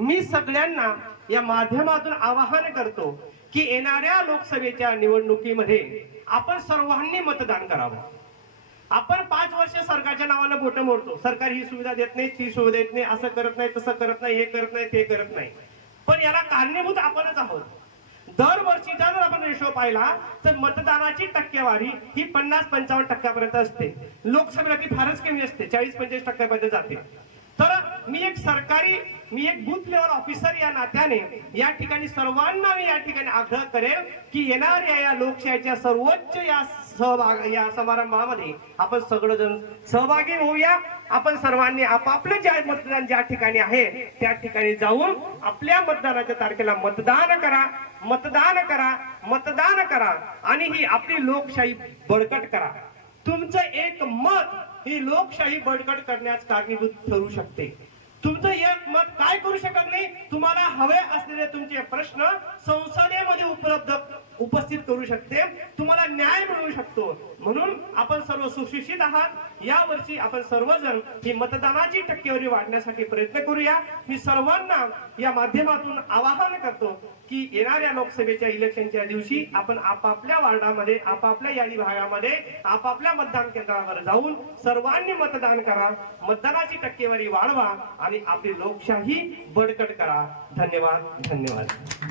मी सगळ्यांना या माध्यमातून आवाहन करतो की येणाऱ्या लोकसभेच्या निवडणुकीमध्ये आपण सर्वांनी मतदान करावं। आपण 5 वर्ष सरकारच्या नावानं बोटं मोडतो, सरकार ही सुविधा देत नाही, ती सुविधा देत नाही, असं करत नाही, तसं करत नाही, हे करत नाही, ते करत नाही, पण याला कारणीभूत आपणच आहोत। दरवर्षीचा जर आपण रेशो पाहिला तर मतदानाची टक्केवारी ही 50-55% असते, लोकसभेला ती फारच कमी असते, 40-45% जाते। तर मी एक बूथ लेवल ऑफिसर या नात्याने या ठिकाणी सर्वांना मी या ठिकाणी आग्रह करेल की येणाऱ्या या लोकशाहीच्या सर्वोच्च या समारंभामध्ये आपण सगळेजण सहभागी होऊया। आपण सर्वांनी आपापले जे मतदान ज्या ठिकाणी आहे त्या ठिकाणी जाऊन आपल्या मतदानाच्या तारखेला मतदान करा, मतदान करा, मतदान करा आणि ही आपली लोकशाही बळकट करा। तुमचं एक मत ही लोकशाही बळकट करण्यास कारणीभूत ठरू शकते। तुमचं एक मत काय करू शकत नाही, तुम्हाला हवे असलेले तुमचे प्रश्न संसदेमध्ये उपस्थित करू शकते, तुम्हाला न्याय मिळू शकतो। म्हणून आपण सर्व सुशिक्षित आहात, या वर्षी आपण सर्वजण ही मतदानाची टक्केवारी वाढण्यासाठी प्रयत्न करूया। मी सर्वांना या माध्यमातून आवाहन करतो की येणाऱ्या लोकसभेच्या इलेक्शनच्या दिवशी आपण आपापल्या वार्डामध्ये, आपापल्या यादी भागामध्ये, आपापल्या मतदान केंद्रावर जाऊन सर्वांनी मतदान करा, मतदानाची टक्केवारी वाढवा आणि आपली लोकशाही बळकट करा। धन्यवाद, धन्यवाद।